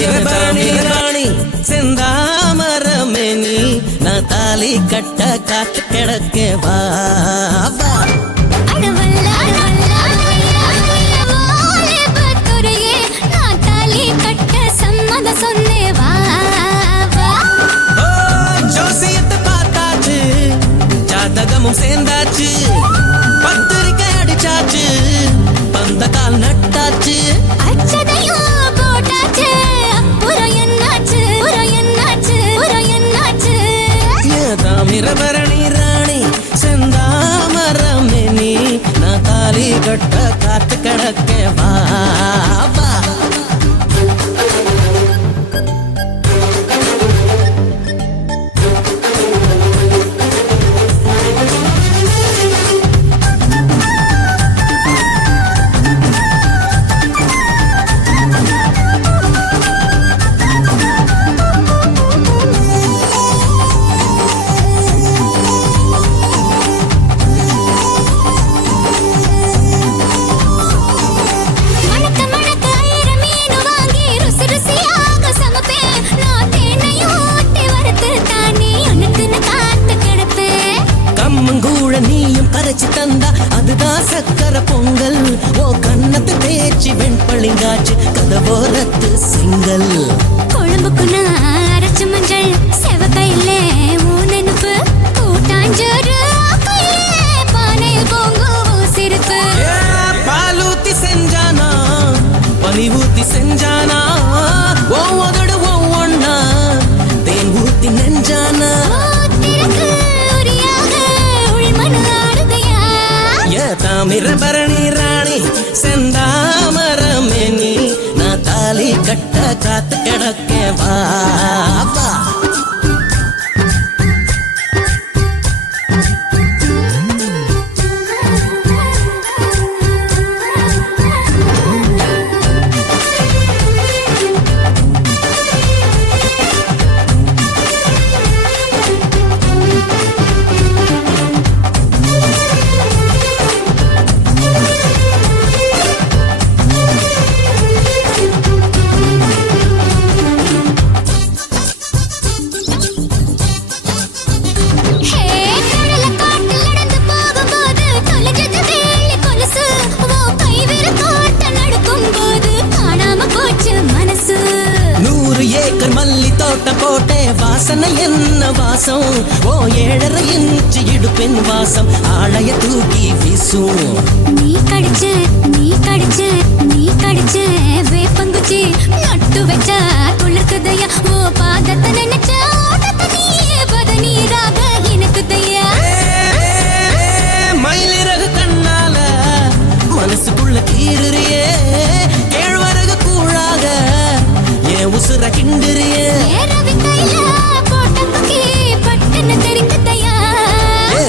தாமிரபரணி செந்தாமரமேனி நான் தாலி கட்ட காத்து கிடக்க வா சேர்ந்தாச்சு பத்திரிக்கை அடிச்சாச்சு பந்த கால் நட்டாச்சு அச்சதையும் போட்டாச்சு புறம் என்னாச்சு தாமிரபரணி ராணி செந்தாமரமேனி நான் தாலி கட்ட காத்து கிடக்க வா நீயும் கரைச்சி தந்தா அதுதான் சக்கர பொங்கல் ஓ கண்ணத்து தேய்ச்சி வெண்பளிங்காச்சு கதவோரத்து சிங்கல் குழம்புக்கு நான் அரைச்ச மஞ்சள் செவக்கையில ஊனெனுப்பு கூட்டாஞ்சோறு பானையில் பொங்கும் சிரிப்பு பாலூத்தி செஞ்சானா பனி ஊத்தி செஞ்சானா ஒவ்வொரு ஒவ்வொன்னா தேன் ஊத்தி நெஞ்சானா தாமிரபரணி ராணி செந்தாமரமேனி நான் தாலி கட்ட காத்து கிடக்க வா மல்லி தோட்ட போட்டே வாசனை என்ன வாசம் ஓ 7.5 இன்ச்சு இடுப்பின் வாசம் ஆளைய தூக்கி வீசும் நீ கடிச்சு வேப்பங்குச்சி நட்டு வச்ச குளிர்க்குதையா ஓ பாதத்தை நினைச்ச நீராக எனக்குதையா மயிலிறகு கண்ணால மனசுக்குள்ள கீறியே கேழ்வரகு கூழாக ஏன் உசுர கிண்டுறியே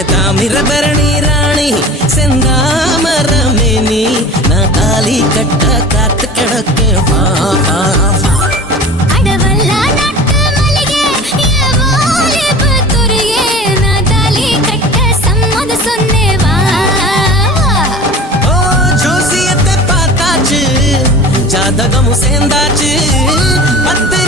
தாமிரபரணி ராணி செந்தாமரமேனி நான் தாலி கட்ட காத்து கிடக்க வா ஜாதகமும் சேர்ந்தாச்சு 10